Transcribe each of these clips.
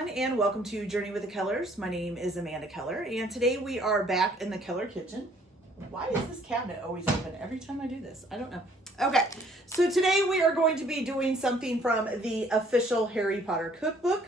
everyone, and welcome to Journey with the Kellers. My name is Amanda Keller, and today we are back in the Keller kitchen. Why is this cabinet always open every time I do this? I don't know. Okay, so today we are going to be doing something from the official Harry Potter cookbook.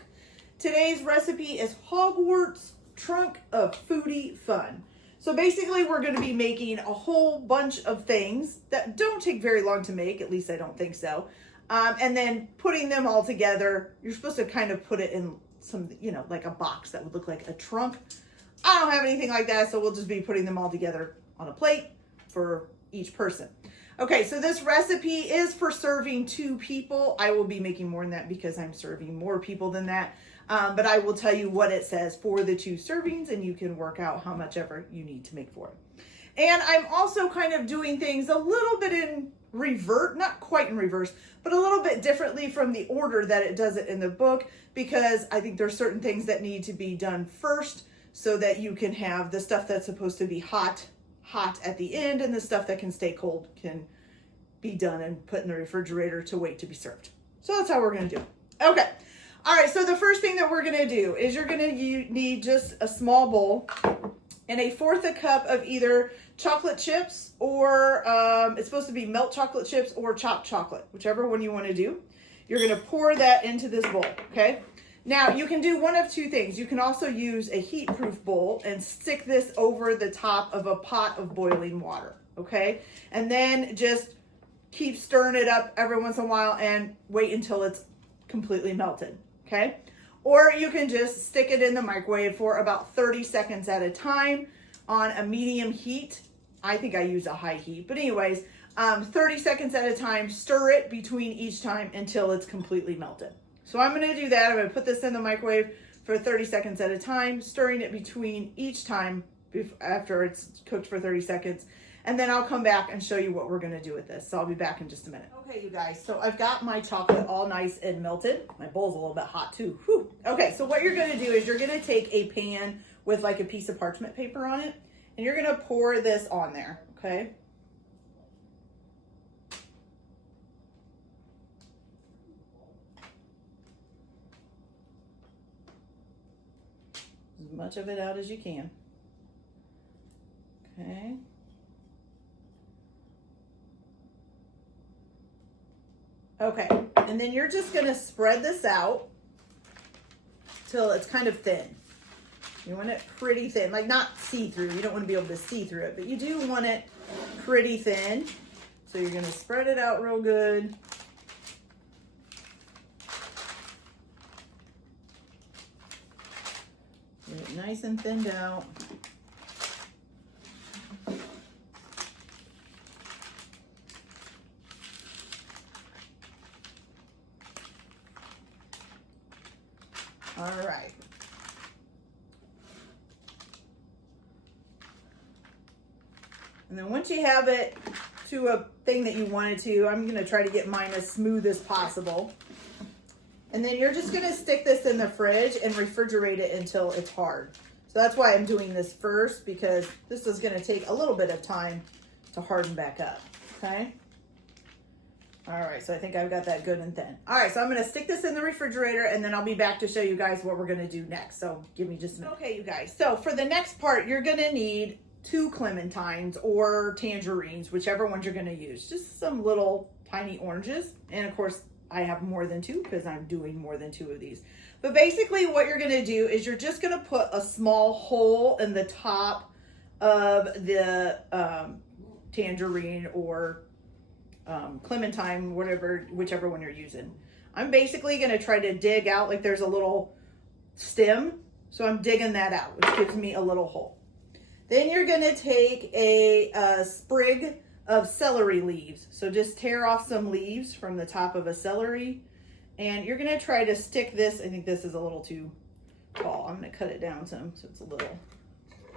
Today's recipe is Hogwarts Trunk of Foodie Fun. So basically we're going to be making a whole bunch of things that don't take very long to make, at least I don't think so. And then putting them all together. You're supposed to kind of put it in some, like a box that would look like a trunk. I don't have anything like that, so we'll just be putting them all together on a plate for each person. Okay, so this recipe is for serving 2 people. I will be making more than that because I'm serving more people than that. But I will tell you what it says for the 2 servings, and you can work out how much ever you need to make for it. And I'm also kind of doing things a little bit in revert, not quite in reverse, but a little bit differently from the order that it does it in the book, because I think there's certain things that need to be done first so that you can have the stuff that's supposed to be hot at the end, and the stuff that can stay cold can be done and put in the refrigerator to wait to be served. So that's how we're going to do it. Okay. All right. So the first thing that we're going to do is you're going to need just a small bowl and 1/4 cup of either chocolate chips or it's supposed to be melt chocolate chips or chopped chocolate, whichever one you want to do. You're going to pour that into this bowl. Okay. Now you can do one of 2 things. You can also use a heat-proof bowl and stick this over the top of a pot of boiling water. Okay. And then just keep stirring it up every once in a while and wait until it's completely melted. Okay. Or you can just stick it in the microwave for about 30 seconds at a time on a medium heat. I think I use a high heat, but anyways, 30 seconds at a time, stir it between each time until it's completely melted. So I'm going to do that. I'm going to put this in the microwave for 30 seconds at a time, stirring it between each time after it's cooked for 30 seconds. And then I'll come back and show you what we're going to do with this. So I'll be back in just a minute. Okay, you guys. So I've got my chocolate all nice and melted. My bowl's a little bit hot too. Whew. Okay, so what you're going to do is you're going to take a pan with like a piece of parchment paper on it, and you're going to pour this on there. Okay. As much of it out as you can. Okay. Okay, and then you're just going to spread this out till it's kind of thin. You want it pretty thin, like not see-through. You don't want to be able to see through it, but you do want it pretty thin. So you're going to spread it out real good. Get it nice and thinned out. All right. And then once you have it to a thing that you want it to, I'm going to try to get mine as smooth as possible. And then you're just going to stick this in the fridge and refrigerate it until it's hard. So that's why I'm doing this first, because this is going to take a little bit of time to harden back up. Okay. All right, so I think I've got that good and thin. All right, so I'm going to stick this in the refrigerator, and then I'll be back to show you guys what we're going to do next. So give me just a minute. Okay, you guys. So for the next part, you're going to need 2 clementines or tangerines, whichever ones you're going to use. Just some little tiny oranges. And of course, I have more than 2 because I'm doing more than 2 of these. But basically what you're going to do is you're just going to put a small hole in the top of the tangerine or clementine, whichever one you're using. I'm basically going to try to dig out, like there's a little stem. So I'm digging that out, which gives me a little hole. Then you're going to take a sprig of celery leaves. So just tear off some leaves from the top of a celery. And you're going to try to stick this. I think this is a little too tall. I'm going to cut it down some so it's a little.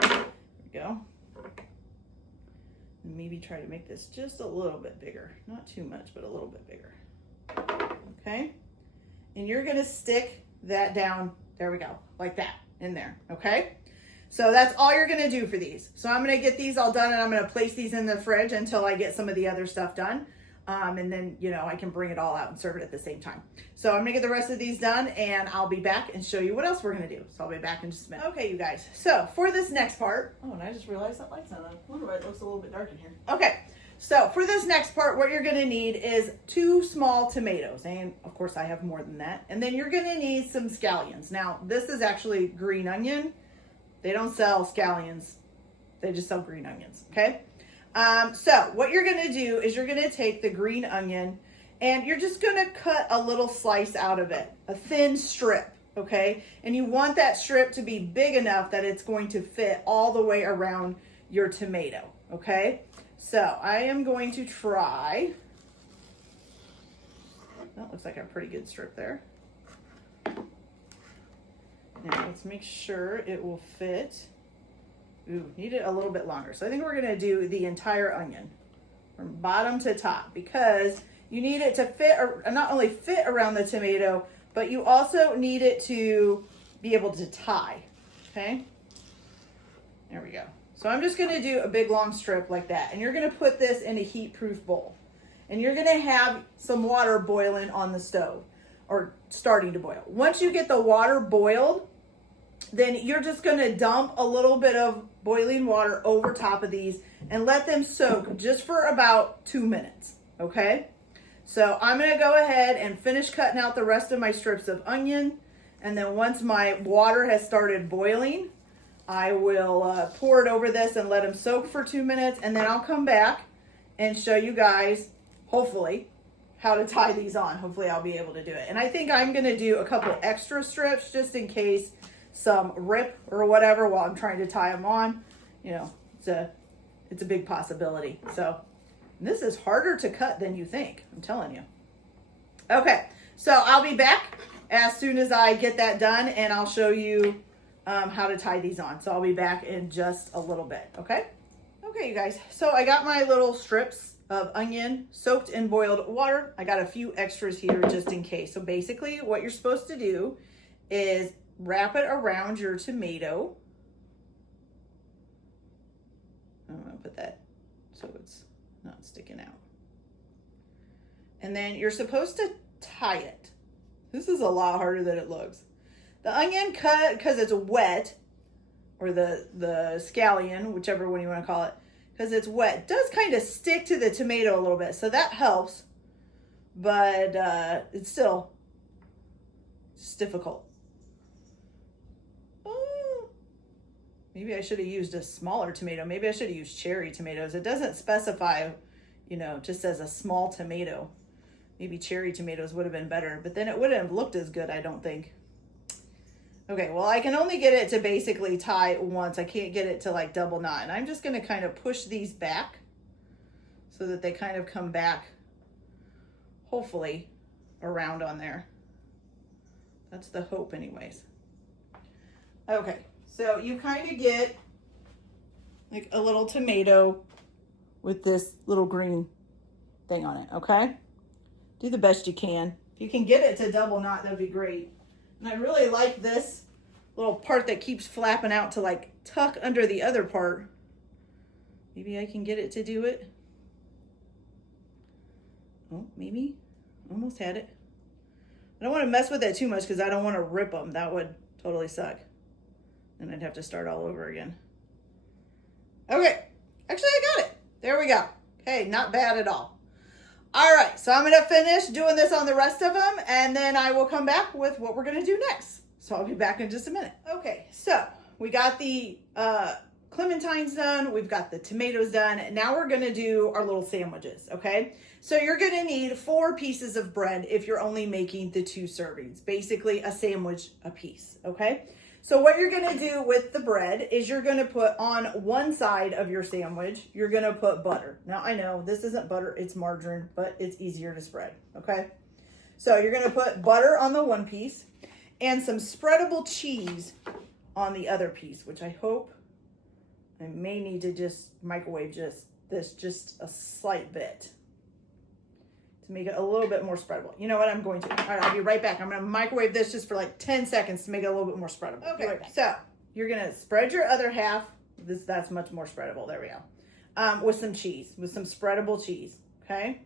There we go. And maybe try to make this just a little bit bigger. Not too much, but a little bit bigger. Okay. And you're going to stick that down. There we go. Like that in there. Okay. So that's all you're going to do for these. So I'm going to get these all done, and I'm going to place these in the fridge until I get some of the other stuff done. And then, you know, I can bring it all out and serve it at the same time. So I'm gonna get the rest of these done and I'll be back and show you what else we're gonna do. So I'll be back in just a minute. Okay, you guys. So for this next part, oh, and I just realized that light's not on. I wonder why it looks a little bit dark in here. Okay, so for this next part, what you're gonna need is 2 small tomatoes. And of course I have more than that. And then you're gonna need some scallions. Now, this is actually green onion. They don't sell scallions. They just sell green onions, okay? So what you're gonna do is you're gonna take the green onion and you're just gonna cut a little slice out of it, a thin strip, okay? And you want that strip to be big enough that it's going to fit all the way around your tomato, okay? So I am going to try, that looks like a pretty good strip there. Now let's make sure it will fit. Ooh, need it a little bit longer. So I think we're gonna do the entire onion from bottom to top because you need it to fit, or not only fit around the tomato, but you also need it to be able to tie, okay? There we go. So I'm just gonna do a big long strip like that. And you're gonna put this in a heat-proof bowl. And you're gonna have some water boiling on the stove, or starting to boil. Once you get the water boiled, then you're just gonna dump a little bit of boiling water over top of these and let them soak just for about 2 minutes, okay? So I'm gonna go ahead and finish cutting out the rest of my strips of onion. And then once my water has started boiling, I will pour it over this and let them soak for 2 minutes. And then I'll come back and show you guys, hopefully, how to tie these on. Hopefully I'll be able to do it. And I think I'm gonna do a couple extra strips just in case some rip or whatever while I'm trying to tie them on. You know, it's a big possibility. So this is harder to cut than you think, I'm telling you. Okay, so I'll be back as soon as I get that done and I'll show you how to tie these on. So I'll be back in just a little bit, okay? Okay, you guys, so I got my little strips of onion soaked in boiled water. I got a few extras here just in case. So basically what you're supposed to do is wrap it around your tomato. I'm gonna put that so it's not sticking out. And then you're supposed to tie it. This is a lot harder than it looks. The onion cut, because it's wet, or the scallion, whichever one you want to call it, because it's wet, does kind of stick to the tomato a little bit. So that helps, but it's still just difficult. Maybe I should have used a smaller tomato. Maybe I should have used cherry tomatoes. It doesn't specify, you know, just as a small tomato. Maybe cherry tomatoes would have been better, but then it wouldn't have looked as good, I don't think. Okay, well, I can only get it to basically tie once. I can't get it to like double knot. And I'm just gonna kind of push these back so that they kind of come back, hopefully, around on there. That's the hope anyways. Okay. So you kind of get like a little tomato with this little green thing on it, okay? Do the best you can. If you can get it to double knot, that'd be great. And I really like this little part that keeps flapping out to like tuck under the other part. Maybe I can get it to do it. Oh, maybe. Almost had it. I don't want to mess with it too much because I don't want to rip them. That would totally suck. And I'd have to start all over again. Okay, actually I got it. There we go. Okay, not bad at all. All right, so I'm gonna finish doing this on the rest of them and then I will come back with what we're gonna do next. So I'll be back in just a minute. Okay, so we got the clementines done, we've got the tomatoes done, and now we're gonna do our little sandwiches, okay? So you're gonna need 4 pieces of bread if you're only making the 2 servings, basically a sandwich a piece, okay? So what you're gonna do with the bread is you're gonna put on one side of your sandwich, you're gonna put butter. Now I know this isn't butter, it's margarine, but it's easier to spread, okay? So you're gonna put butter on the one piece and some spreadable cheese on the other piece, which I hope I may need to just microwave just a slight bit to make it a little bit more spreadable. You know what, I'm going to. All right, I'll be right back. I'm gonna microwave this just for like 10 seconds to make it a little bit more spreadable. Okay, right, so you're gonna spread your other half. That's much more spreadable, there we go. With some cheese, with some spreadable cheese, okay?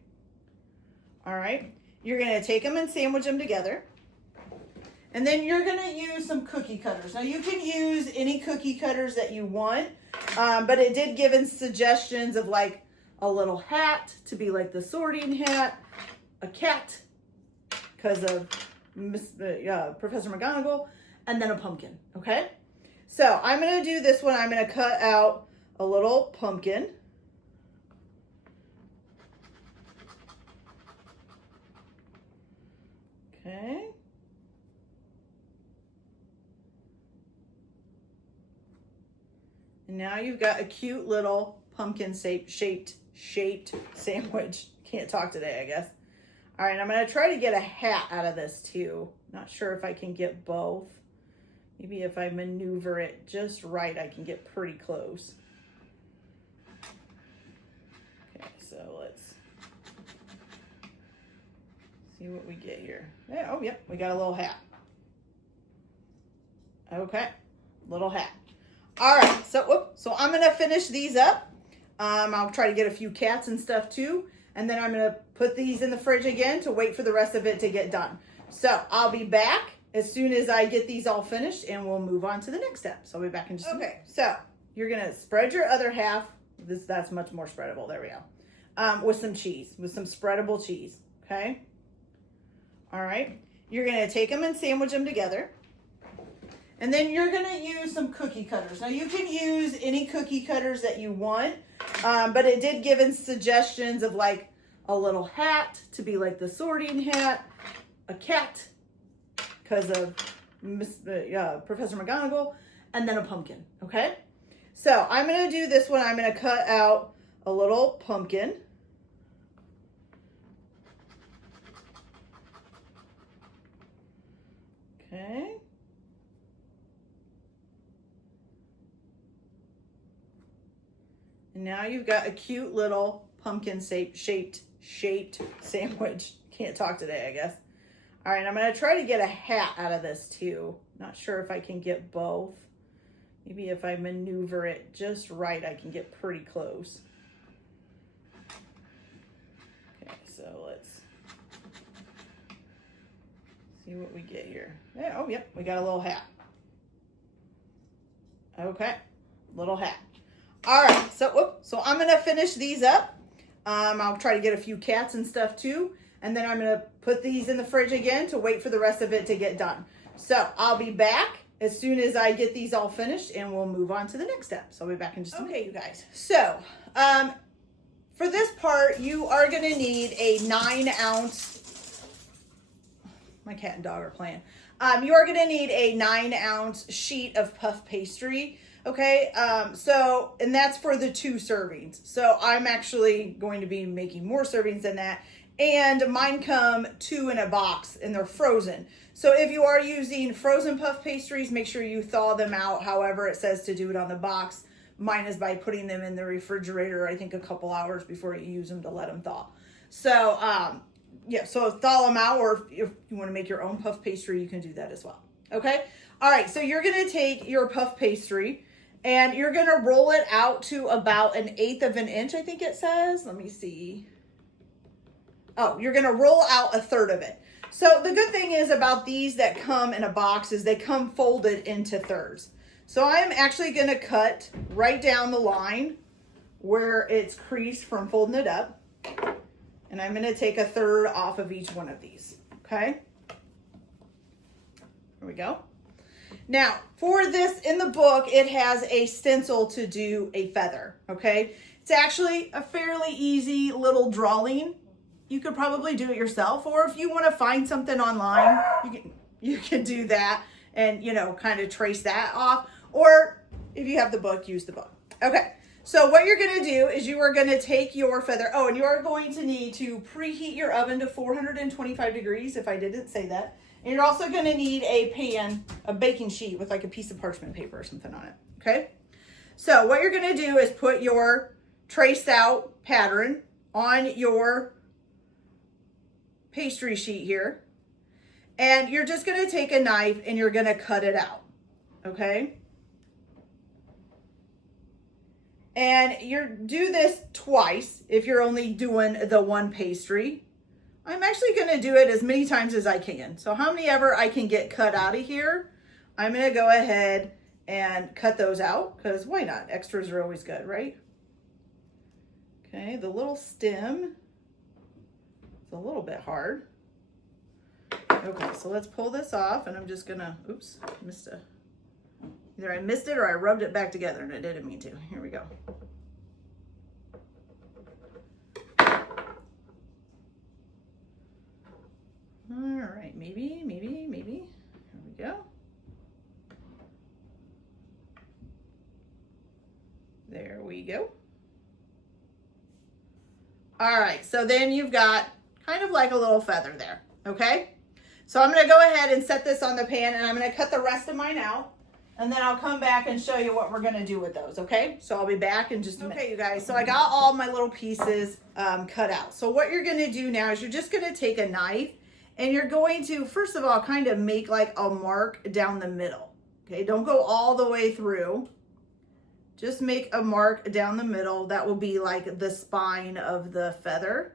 All right. You're going to take them and sandwich them together. And then you're going to use some cookie cutters. Now you can use any cookie cutters that you want, but it did give in suggestions of like a little hat to be like the sorting hat, a cat because of Professor McGonagall, and then a pumpkin, okay? So I'm going to do this one. I'm going to cut out a little pumpkin. Okay. And now you've got a cute little pumpkin shaped sandwich. Can't talk today, I guess. All right, I'm going to try to get a hat out of this too. Not sure if I can get both. Maybe if I maneuver it just right, I can get pretty close. Okay, so let's see what we get here. Yeah, oh, yep, we got a little hat. Okay, little hat. All right, so I'm going to finish these up. I'll try to get a few cats and stuff too. And then I'm going to put these in the fridge again to wait for the rest of it to get done. So I'll be back as soon as I get these all finished and we'll move on to the next step. So I'll be back in just a minute. Okay, so you're going to spread your other half. That's much more spreadable. There we go. With some cheese, with some spreadable cheese. Okay. All right. You're going to take them and sandwich them together. And then you're going to use some cookie cutters. Now you can use any cookie cutters that you want, but it did give in suggestions of like a little hat to be like the sorting hat, a cat because of Professor McGonagall, and then a pumpkin, okay? So I'm going to do this one. I'm going to cut out a little pumpkin. Okay. And now you've got a cute little pumpkin shaped sandwich. Can't talk today, I guess. All right, I'm going to try to get a hat out of this too. Not sure if I can get both. Maybe if I maneuver it just right, I can get pretty close. Okay, so let's see what we get here. Yeah, oh, yep, we got a little hat. Okay, little hat. All right, so I'm going to finish these up. I'll try to get a few cats and stuff too. And then I'm going to put these in the fridge again to wait for the rest of it to get done. So I'll be back as soon as I get these all finished and we'll move on to the next step. So I'll be back in just a minute. Okay, you guys. So for this part, you are going to need a 9-ounce, my cat and dog are playing. You are going to need a 9-ounce sheet of puff pastry. Okay, and that's for the 2 servings. So I'm actually going to be making more servings than that. And mine come 2 in a box and they're frozen. So if you are using frozen puff pastries, make sure you thaw them out however it says to do it on the box. Mine is by putting them in the refrigerator, I think a couple hours before you use them to let them thaw. So, yeah, so thaw them out, or if you want to make your own puff pastry, you can do that as well. Okay? All right, so you're going to take your puff pastry and you're going to roll it out to about 1/8 of an inch, I think it says. Let me see. Oh, you're going to roll out 1/3 of it. So the good thing is about these that come in a box is they come folded into thirds. So I am actually going to cut right down the line where it's creased from folding it up. And I'm going to take 1/3 off of each one of these. Okay. There we go. Now, for this in the book, it has a stencil to do a feather. Okay. It's actually a fairly easy little drawing. You could probably do it yourself, or if you want to find something online, you can do that and, you know, kind of trace that off. Or if you have the book, use the book. Okay, so what you're going to do is you are going to take your feather. Oh, and you are going to need to preheat your oven to 425 degrees, if I didn't say that. And you're also going to need a pan, a baking sheet with like a piece of parchment paper or something on it. Okay, so what you're going to do is put your traced out pattern on your pastry sheet here, and you're just going to take a knife and you're going to cut it out. Okay, and you do this twice if you're only doing the one pastry, I'm actually going to do it as many times as I can. So how many ever I can get cut out of here, I'm going to go ahead and cut those out, because why not? Extras are always good, right? Okay, the little stem is a little bit hard. Okay, so let's pull this off, and I'm just gonna, oops, either I missed it or I rubbed it back together and I didn't mean to. Here we go. All right, maybe. Here we go. There we go. All right, so then you've got kind of like a little feather there, okay? So I'm gonna go ahead and set this on the pan, and I'm gonna cut the rest of mine out, and then I'll come back and show you what we're gonna do with those, okay? So I'll be back in just a minute. Okay, you guys, so I got all my little pieces cut out. So what you're gonna do now is you're just gonna take a knife, and you're going to, first of all, kind of make like a mark down the middle, okay? Don't go all the way through. Just make a mark down the middle. That will be like the spine of the feather,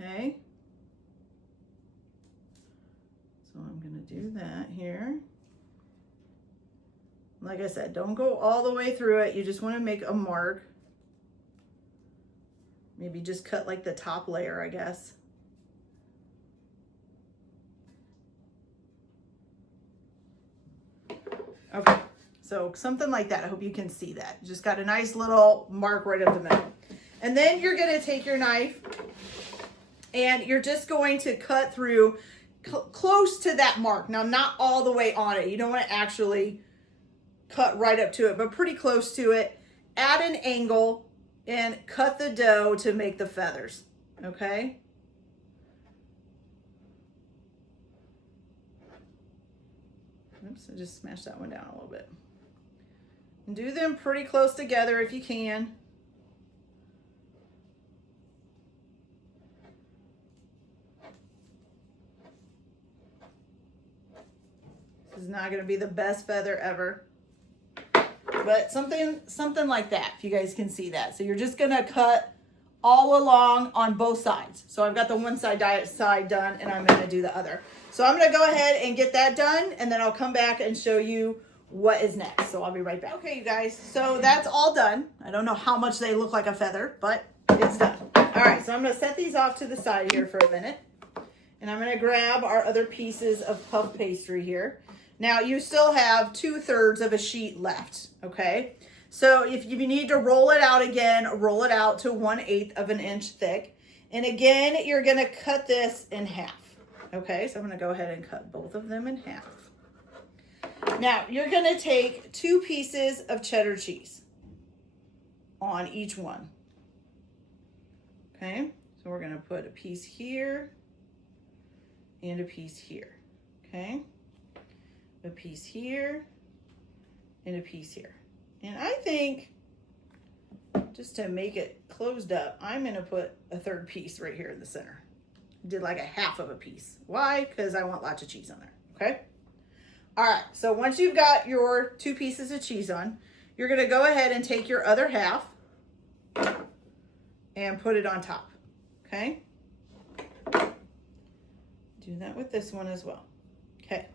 okay? So I'm gonna do that here. Like I said, don't go all the way through it. You just wanna make a mark. Maybe just cut like the top layer, I guess. Okay, so something like that. I hope you can see that. Just got a nice little mark right up the middle. And then you're gonna take your knife and you're just going to cut through close to that mark. Now, not all the way on it. You don't want to actually cut right up to it, but pretty close to it. Add an angle and cut the dough to make the feathers, okay? Oops, I just smashed that one down a little bit. And do them pretty close together if you can. This is not going to be the best feather ever, but something like that, if you guys can see that. So you're just going to cut all along on both sides. So I've got the one side done, and I'm going to do the other. So I'm going to go ahead and get that done, and then I'll come back and show you what is next. So I'll be right back. Okay, you guys, so that's all done. I don't know how much they look like a feather, but it's done. All right, so I'm going to set these off to the side here for a minute, and I'm going to grab our other pieces of puff pastry here. Now, you still have 2/3 of a sheet left, okay? So if you need to roll it out again, roll it out to 1/8 of an inch thick. And again, you're going to cut this in half, okay? So I'm going to go ahead and cut both of them in half. Now, you're going to take 2 pieces of cheddar cheese on each one, okay? So we're going to put a piece here and a piece here, okay? A piece here and a piece here. And I think, just to make it closed up, I'm going to put a 3rd piece right here in the center. Did like a half of a piece. Why? Because I want lots of cheese on there, okay? All right, so once you've got your 2 pieces of cheese on, you're going to go ahead and take your other half and put it on top, okay? Do that with this one as well, okay?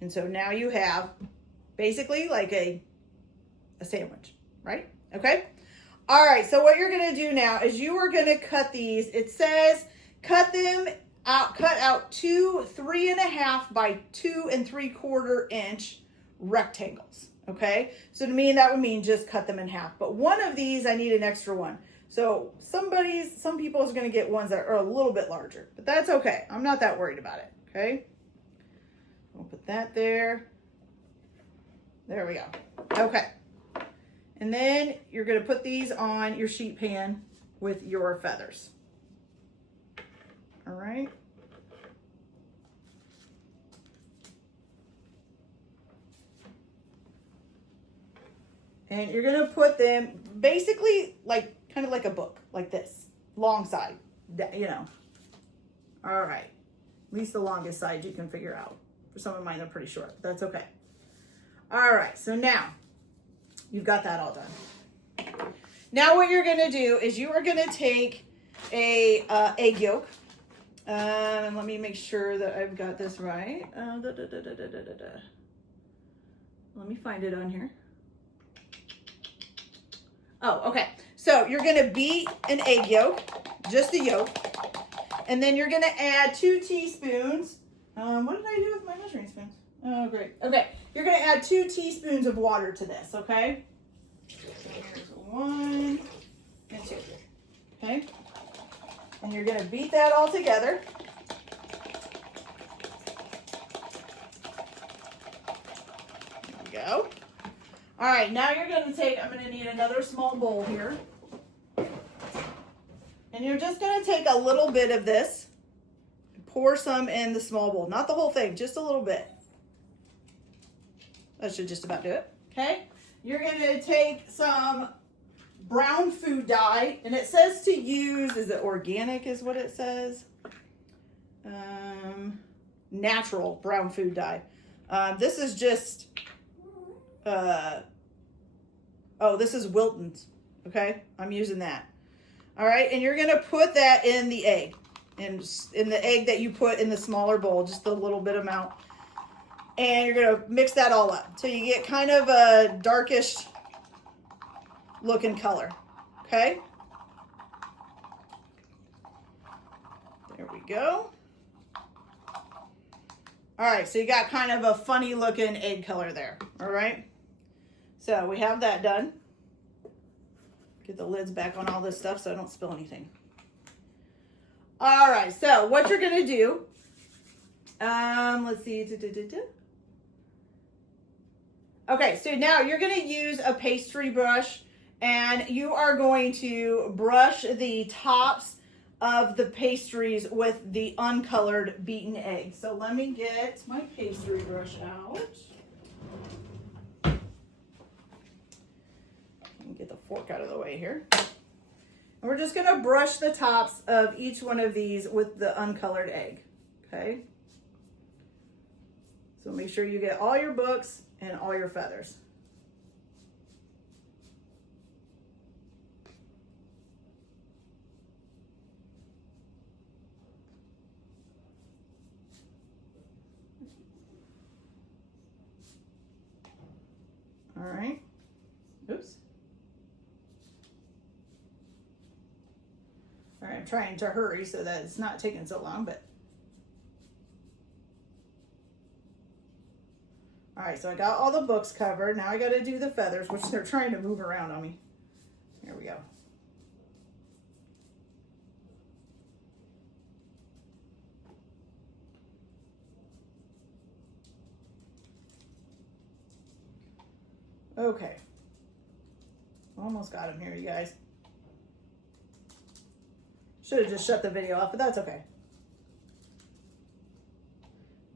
And so now you have basically like a sandwich, right? Okay. All right. So what you're going to do now is you are going to cut these. It says cut out 2 3.5 by 2 3/4 inch rectangles. Okay. So to me, that would mean just cut them in half. But one of these, I need an extra one. So some people is going to get ones that are a little bit larger, but that's okay. I'm not that worried about it. Okay. We'll put that there. There we go. Okay. And then you're going to put these on your sheet pan with your feathers. All right. And you're going to put them basically like kind of like a book, like this, long side, you know. All right. At least the longest side you can figure out. For some of mine, they're pretty short, but that's okay. All right, so now you've got that all done. Now what you're gonna do is you are gonna take a egg yolk. And let me make sure that I've got this right. Let me find it on here. Oh, okay. So you're going to beat an egg yolk, just the yolk. And then you're going to add 2 teaspoons. What did I do with my measuring spoons? Oh, great. Okay. You're going to add 2 teaspoons of water to this, okay? So here's 1 and 2. Okay? And you're going to beat that all together. There we go. All right, now you're going to take, I'm going to need another small bowl here. And you're just going to take a little bit of this, pour some in the small bowl. Not the whole thing, just a little bit. That should just about do it, okay? You're going to take some brown food dye, and it says to use, is it organic is what it says? Natural brown food dye. This is just, this is Wilton's, okay? I'm using that. All right, and you're gonna put that in the egg, in the egg that you put in the smaller bowl, just a little bit amount. And you're gonna mix that all up till you get kind of a darkish looking color, okay? There we go. All right, so you got kind of a funny looking egg color there, all right? So we have that done. Get the lids back on all this stuff so I don't spill anything. All right, so what you're gonna do, let's see. Okay, so now you're gonna use a pastry brush and you are going to brush the tops of the pastries with the uncolored beaten egg. So let me get my pastry brush out. Get the fork out of the way here. And we're just going to brush the tops of each one of these with the uncolored egg, okay? So make sure you get all your books and all your feathers. All right. Oops. All right, I'm trying to hurry so that it's not taking so long, but. All right, so I got all the books covered. Now I got to do the feathers, which they're trying to move around on me. Here we go. Okay. Almost got him here, you guys. Should have just shut the video off, but that's okay.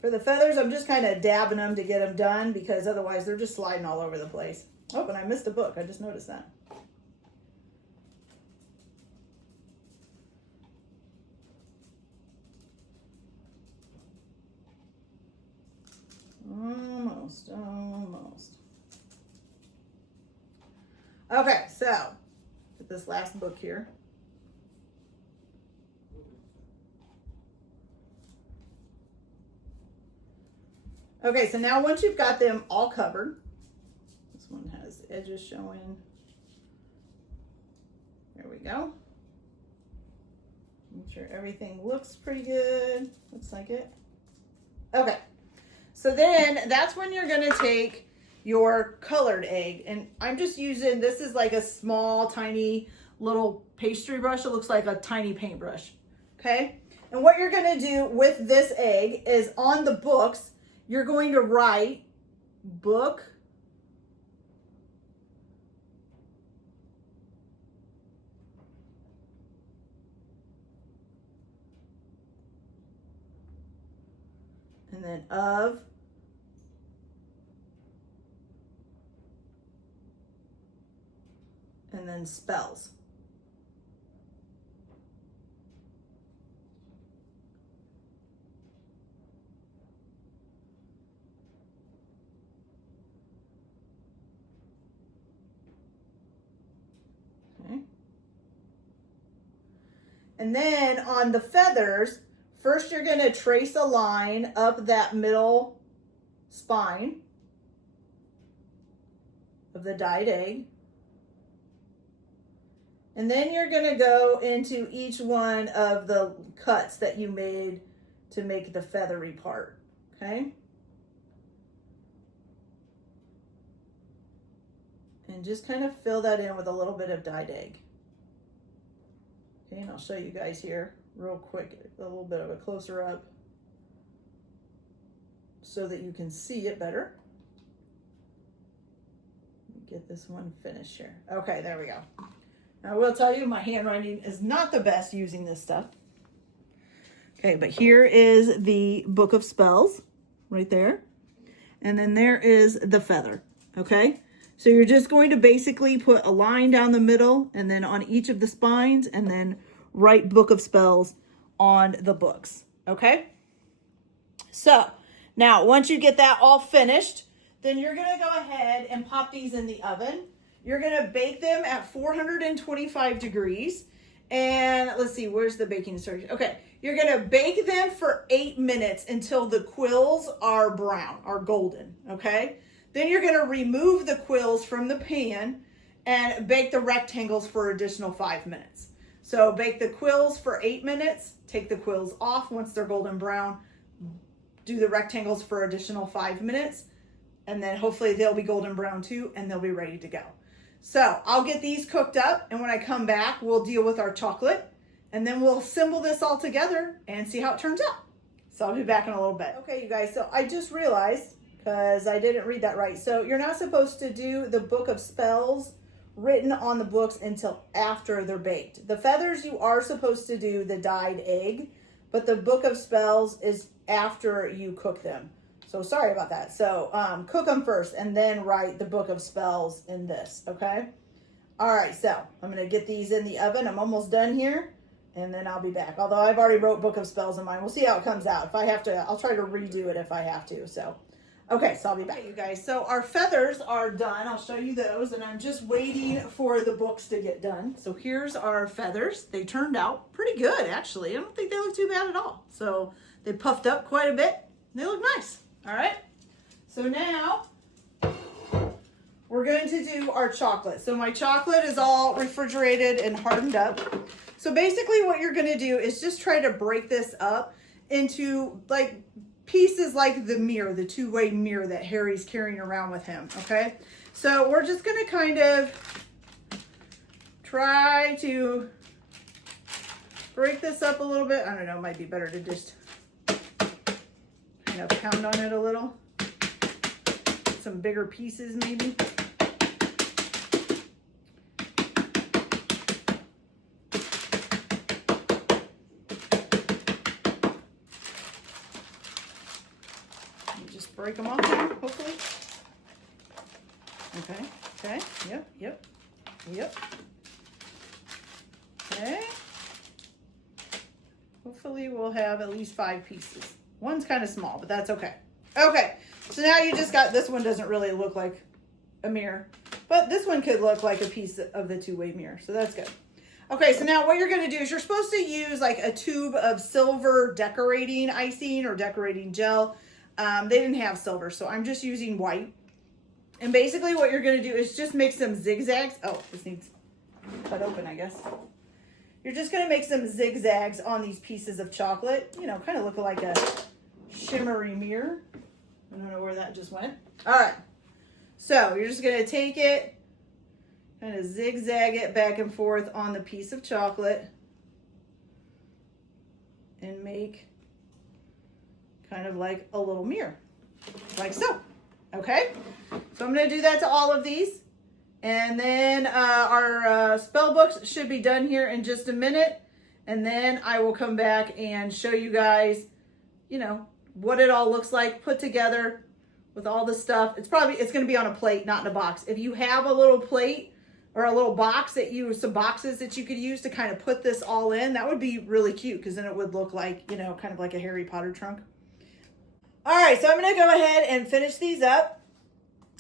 For the feathers, I'm just kind of dabbing them to get them done because otherwise they're just sliding all over the place. Oh, and I missed a book. I just noticed that. Almost. Okay, so get this last book here. Okay, so now once you've got them all covered, this one has edges showing. There we go. Make sure everything looks pretty good. Looks like it. Okay, so then that's when you're gonna take your colored egg, and I'm just using, this is like a small, tiny little pastry brush. It looks like a tiny paintbrush, okay? And what you're gonna do with this egg is on the books, you're going to write book and then of and then spells. And then on the feathers, first you're going to trace a line up that middle spine of the dyed egg. And then you're going to go into each one of the cuts that you made to make the feathery part, okay? And just kind of fill that in with a little bit of dyed egg. Okay, and I'll show you guys here real quick, a little bit of a closer up so that you can see it better. Get this one finished here. Okay, there we go. Now, I will tell you, my handwriting is not the best using this stuff. Okay, but here is the book of spells right there. And then there is the feather, okay? So you're just going to basically put a line down the middle and then on each of the spines and then write book of spells on the books, okay? So now, once you get that all finished, then you're gonna go ahead and pop these in the oven. You're gonna bake them at 425 degrees. And let's see, where's the baking instructions? Okay, you're gonna bake them for 8 minutes until the quills are brown, are golden, okay? Then you're gonna remove the quills from the pan and bake the rectangles for additional 5 minutes. So bake the quills for 8 minutes, take the quills off once they're golden brown, do the rectangles for additional 5 minutes, and then hopefully they'll be golden brown too, and they'll be ready to go. So I'll get these cooked up, and when I come back, we'll deal with our chocolate, and then we'll assemble this all together and see how it turns out. So I'll be back in a little bit. Okay, you guys, so I just realized, because I didn't read that right, so you're not supposed to do the book of spells written on the books until after they're baked. The feathers, you are supposed to do the dyed egg, but the book of spells is after you cook them. So sorry about that. So cook them first and then write the book of spells in this, okay? All right, so I'm gonna get these in the oven. I'm almost done here, and then I'll be back. Although I've already wrote book of spells in mine. We'll see how it comes out. If I have to, I'll try to redo it if I have to, so. Okay, so I'll be back. Okay, you guys, so our feathers are done. I'll show you those, and I'm just waiting for the books to get done. So here's our feathers. They turned out pretty good, actually. I don't think they look too bad at all. So they puffed up quite a bit. They look nice. All right, so now we're going to do our chocolate. So my chocolate is all refrigerated and hardened up. So basically what you're gonna do is just try to break this up into like pieces like the mirror, the two-way mirror that Harry's carrying around with him, okay? So we're just gonna kind of try to break this up a little bit. I don't know, it might be better to just pound on it a little. Some bigger pieces maybe. Just break them off here, hopefully. Okay, okay, yep. Okay. Hopefully we'll have at least 5 pieces. One's kind of small, but that's okay. Okay, so now you just got, this one doesn't really look like a mirror, but this one could look like a piece of the two-way mirror, so that's good. Okay, so now what you're gonna do is you're supposed to use like a tube of silver decorating icing or decorating gel. They didn't have silver, so I'm just using white. And basically what you're gonna do is just make some zigzags. Oh, this needs cut open, I guess. You're just gonna make some zigzags on these pieces of chocolate, you know, kind of look like a shimmery mirror. I don't know where that just went. All right, so you're just gonna take it, kind of zigzag it back and forth on the piece of chocolate and make kind of like a little mirror, like so, okay? So I'm gonna do that to all of these. And then our spell books should be done here in just a minute. And then I will come back and show you guys, you know, what it all looks like put together with all the stuff. It's gonna be on a plate, not in a box. If you have a little plate or a little box some boxes that you could use to kind of put this all in, that would be really cute because then it would look like, you know, kind of like a Harry Potter trunk. All right, so I'm gonna go ahead and finish these up.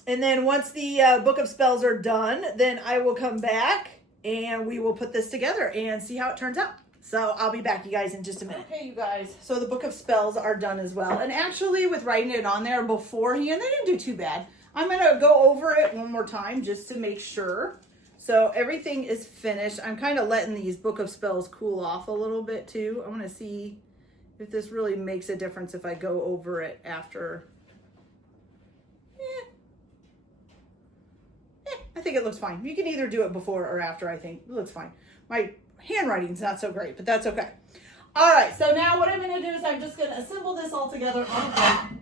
And then once the book of spells are done, then I will come back and we will put this together and see how it turns out. So I'll be back, you guys, in just a minute. Okay, you guys, so the book of spells are done as well. And actually, with writing it on there beforehand, they didn't do too bad. I'm going to go over it one more time just to make sure. So everything is finished. I'm kind of letting these book of spells cool off a little bit too. I want to see if this really makes a difference if I go over it after. I think it looks fine. You can either do it before or after, I think. It looks fine. My handwriting's not so great, but that's okay. All right, so now what I'm going to do is I'm just going to assemble this all together on a plate.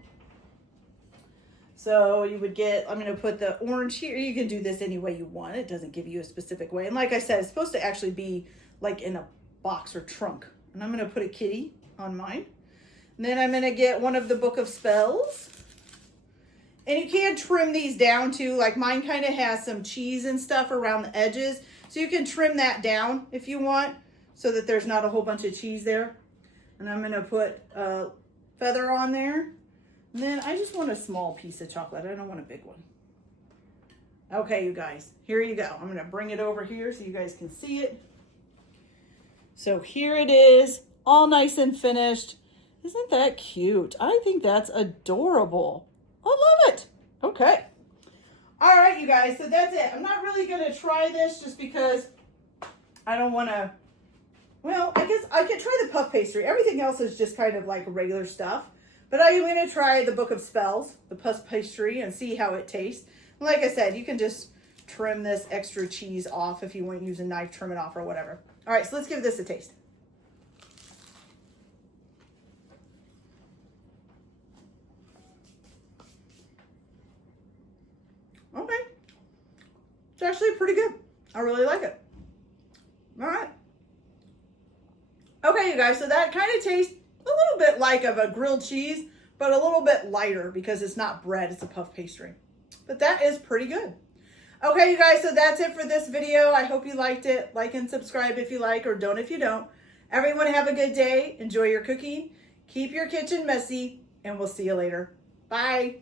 So you would get, I'm going to put the orange here. You can do this any way you want. It doesn't give you a specific way. And like I said, it's supposed to actually be like in a box or trunk. And I'm going to put a kitty on mine. And then I'm going to get one of the book of spells. And you can trim these down too. Like mine kind of has some cheese and stuff around the edges. So you can trim that down if you want so that there's not a whole bunch of cheese there. And I'm going to put a feather on there. And then I just want a small piece of chocolate. I don't want a big one. Okay, you guys, here you go. I'm going to bring it over here so you guys can see it. So here it is, all nice and finished. Isn't that cute? I think that's adorable. I love it. Okay. All right, you guys, so that's it. I'm not really going to try this just because I don't want to, well, I guess I could try the puff pastry. Everything else is just kind of like regular stuff. But I'm going to try the book of spells, the puff pastry, and see how it tastes. Like I said, you can just trim this extra cheese off if you want to use a knife, trim it off or whatever. All right, so let's give this a taste. Okay. It's actually pretty good. I really like it. All right. Okay, you guys, so that kind of tastes a little bit like of a grilled cheese, but a little bit lighter because it's not bread, it's a puff pastry. But that is pretty good. Okay, you guys, so that's it for this video. I hope you liked it. Like and subscribe if you like, or don't if you don't. Everyone have a good day. Enjoy your cooking. Keep your kitchen messy, and we'll see you later. Bye.